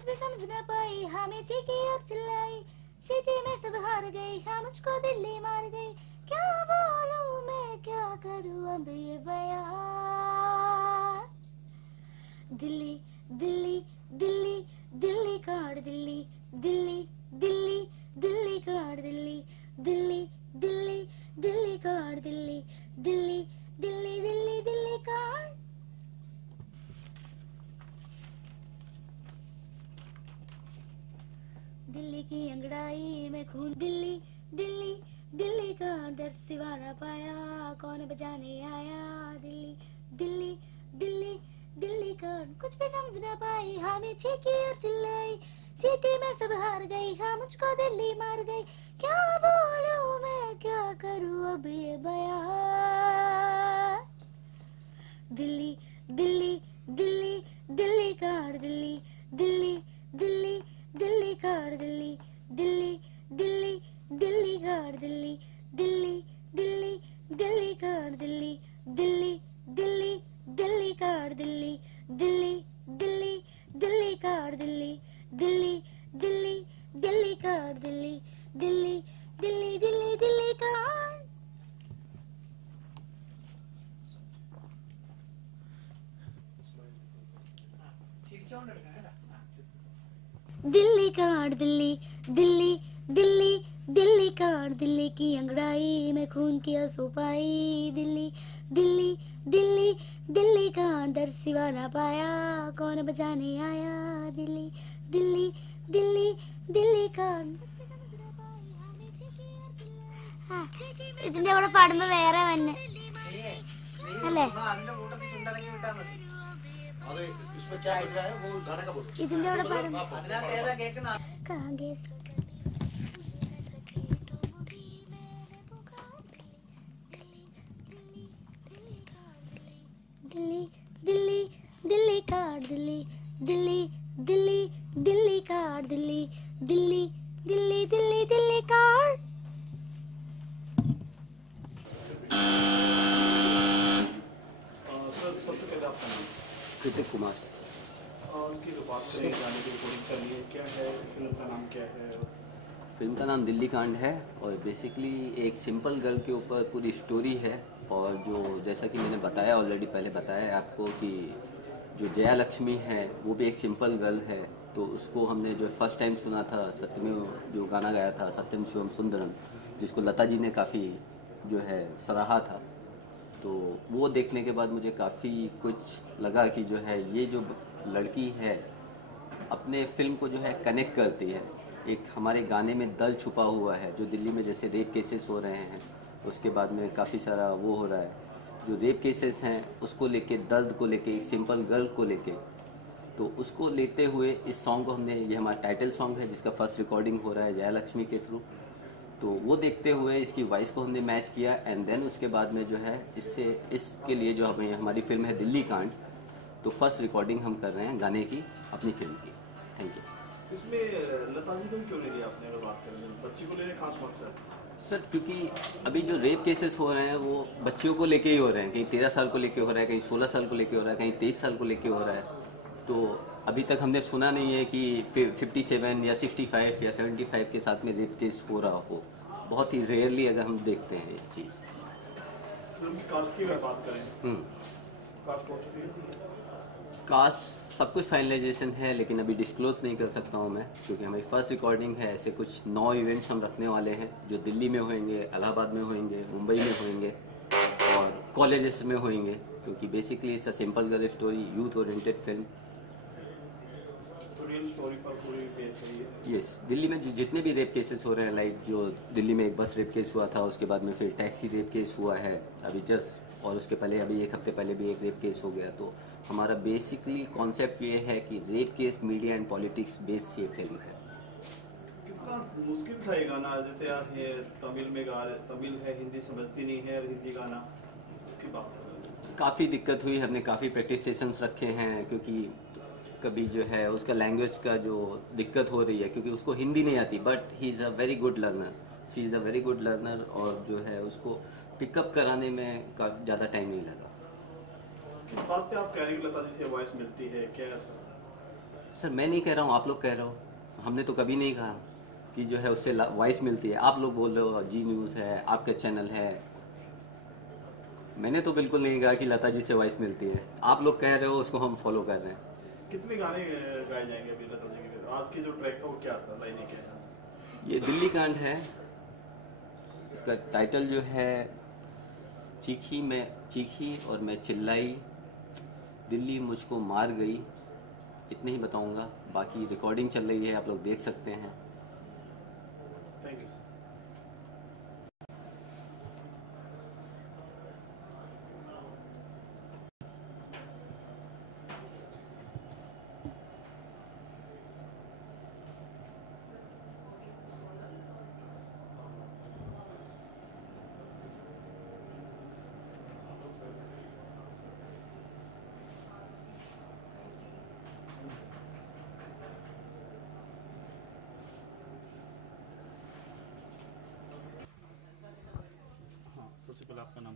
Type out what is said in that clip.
कुछ भी समझ न पाई, हाँ मैं चीखी और चिल्लाई, चीटी में सब हार गई, हाँ मुझको दिल्ली मार गई। क्या बोलूं मैं, क्या करूं अब ये बयां। दिल्ली दिल्ली दिल्ली दिल्ली काट दिल्ली, दिल्ली दिल्ली दिल्ली काट दिल्ली, दिल्ली दिल्ली दिल्ली काट दिल्ली, दिल्ली दिल्ली दिल्ली दिल्ली काट। दिल्ली की अंगड़ाई में खून, दिल्ली दिल्ली दिल्ली का दर्द सिवा न पाया, कौन बजाने आया। दिल्ली दिल्ली दिल्ली दिल्ली का कुछ भी समझ न पाई, हाँ मैं चीखी और चिल्लाई, चीटी में सब हार गई, हाँ मुझको दिल्ली मार गई। क्या बोलूं मैं, क्या करूं अब ये बयां। दिल्ली दिल्ली दिल्ली दिल्ली काट दिल्ली, दिल्ली दिल्ली दिल्ली काट दिल्ली, दिल्ली दिल्ली दिल्ली काट दिल्ली, दिल्ली दिल्ली दिल्ली काट दिल्ली, दिल्ली दिल्ली दिल्ली काट दिल्ली, दिल्ली दिल्ली दिल्ली काट दिल्ली, दिल्ली दिल्ली दिल्ली काट दिल्ली, दिल्ली दिल्ली दिल्ली दिल्ली काट। दिल्ली काट दिल्ली, दिल्ली दिल्ली दिल्ली काट दिल्ली की अंगड़ाई में खून की आंसू पाई। दिल्ली दिल्ली दिल्ली दिल्ली काट दर्द सिवा ना पाया, कौन बचाने आया। दिल्ली दिल्ली दिल्ली दिल्ली काट। ഇതിന്റെ കൂടെ പാടുമ്പോ വേറെ വന്നെ അല്ലേ? ഇതിന്റെ കൂടെ പാടുമ്പോ दिल्ली दिल्ली दिल्ली काट दिल्ली, दिल्ली दिल्ली दिल्ली काट दिल्ली, दिल्ली दिल्ली दिल्ली दिल्ली काट। सबसे पहले आपका नाम? कृतिक कुमार। उसकी जो बात करें गाने की रिकॉर्डिंग कर लिए, क्या है फिल्म का नाम, क्या है? फिल्म का नाम दिल्ली कांड है और बेसिकली एक सिंपल गर्ल के ऊपर पूरी स्टोरी है। और जो जैसा कि मैंने बताया ऑलरेडी, पहले बताया है आपको कि जो जया लक्ष्मी है वो भी एक सिंपल गर्ल है। तो उसको हमने जो फर्स्ट टाइम सुना था, सत्यमेव जो गाना गाया था सत्यम शिवम सुंदरम, जिसको लता जी ने काफ़ी जो है सराहा था। तो वो देखने के बाद मुझे काफ़ी कुछ लगा कि जो है ये जो लड़की है अपने फिल्म को जो है कनेक्ट करती है। एक हमारे गाने में दर्द छुपा हुआ है, जो दिल्ली में जैसे रेप केसेस हो रहे हैं, उसके बाद में काफ़ी सारा वो हो रहा है, जो रेप केसेस हैं उसको लेके, दर्द को लेके, एक सिंपल गर्ल को लेके, तो उसको लेते हुए इस सॉन्ग को हमने, ये हमारा टाइटल सॉन्ग है जिसका फर्स्ट रिकॉर्डिंग हो रहा है जया लक्ष्मी के थ्रू। तो वो देखते हुए इसकी वॉइस को हमने मैच किया एंड देन उसके बाद में जो है इसके लिए जो हमें हमारी फिल्म है दिल्ली कांड, तो फर्स्ट रिकॉर्डिंग हम कर रहे हैं गाने की, अपनी फिल्म की। Thank you. इसमें लता जी को क्यों नहीं लिया आपने? अगर बात करें बच्ची को लेने खास मकसद सर, क्योंकि अभी जो रेप केसेस हो रहे हैं वो बच्चियों को लेके ही हो रहे हैं। कहीं 13 साल को लेके हो रहा है, कहीं 16 साल को लेके हो रहा है, कहीं 23 साल को लेके हो रहा है। तो अभी तक हमने सुना नहीं है कि 57 या 65 या 75 के साथ में रेप केस हो रहा हो। बहुत ही रेयरली अगर हम देखते हैं ये चीज़। फिल्म की कास्ट की अगर बात करें, कास्ट हो चुकी है? कास्ट सब कुछ फाइनलाइजेशन है, लेकिन अभी डिस्क्लोज नहीं कर सकता हूँ मैं, क्योंकि हमारी फर्स्ट रिकॉर्डिंग है। ऐसे कुछ 9 इवेंट्स हम रखने वाले हैं जो दिल्ली में होंगे, इलाहाबाद में होंगे, मुंबई में होंगे और कॉलेजेस में होंगे, क्योंकि basically it's a simple girl story, youth oriented film. Real story पर पूरी बेस है ये? यस, दिल्ली में जितने भी रेप केसेस हो रहे हैं, लाइक जो दिल्ली में एक बस रेप केस हुआ था, उसके बाद में फिर टैक्सी रेप केस हुआ है अभी जस्ट, और उसके पहले अभी 1 हफ्ते पहले भी एक रेप केस हो गया। तो हमारा बेसिकली कॉन्सेप्ट ये है कि rape case, media and politics based ये फिल्म है। कितना मुश्किल था ये गाना? जैसे आप ये तमिल में गा रहे, तमिल है, हिंदी समझती नहीं है, हिंदी गाना, इसकी बात करें। काफ़ी दिक्कत हुई, हमने काफ़ी प्रैक्टिस सेशंस रखे हैं, क्योंकि कभी जो है उसका लैंग्वेज का जो दिक्कत हो रही है, क्योंकि उसको हिंदी नहीं आती, but he is a very good learner, she is a very good learner, और जो है उसको पिकअप कराने में ज़्यादा टाइम नहीं लगा। किस बात पे आप कह रही हो लता जी से वॉइस मिलती है, क्या ऐसा? सर मैं नहीं कह रहा हूँ, आप लोग कह रहे हो। हमने तो कभी नहीं कहा कि जो है उससे वॉइस मिलती है। आप लोग बोल रहे हो जी न्यूज़ है, आपका चैनल है। मैंने तो बिल्कुल नहीं कहा कि लता जी से वॉइस मिलती है। आप लोग कह रहे हो, उसको हम फॉलो कर रहे हैं। कितने गाने गाए जाएंगे अभी लता जी के? आज की जो ट्रैक था वो क्या था, लाइनें क्या है? ये दिल्ली कांड है। इसका टाइटल जो है चीखी और मैं चिल्लाई, दिल्ली मुझको मार गई। इतने ही बताऊंगा, बाकी रिकॉर्डिंग चल रही है, आप लोग देख सकते हैं। Thank you. हाँ, सबसे पहले आपका नाम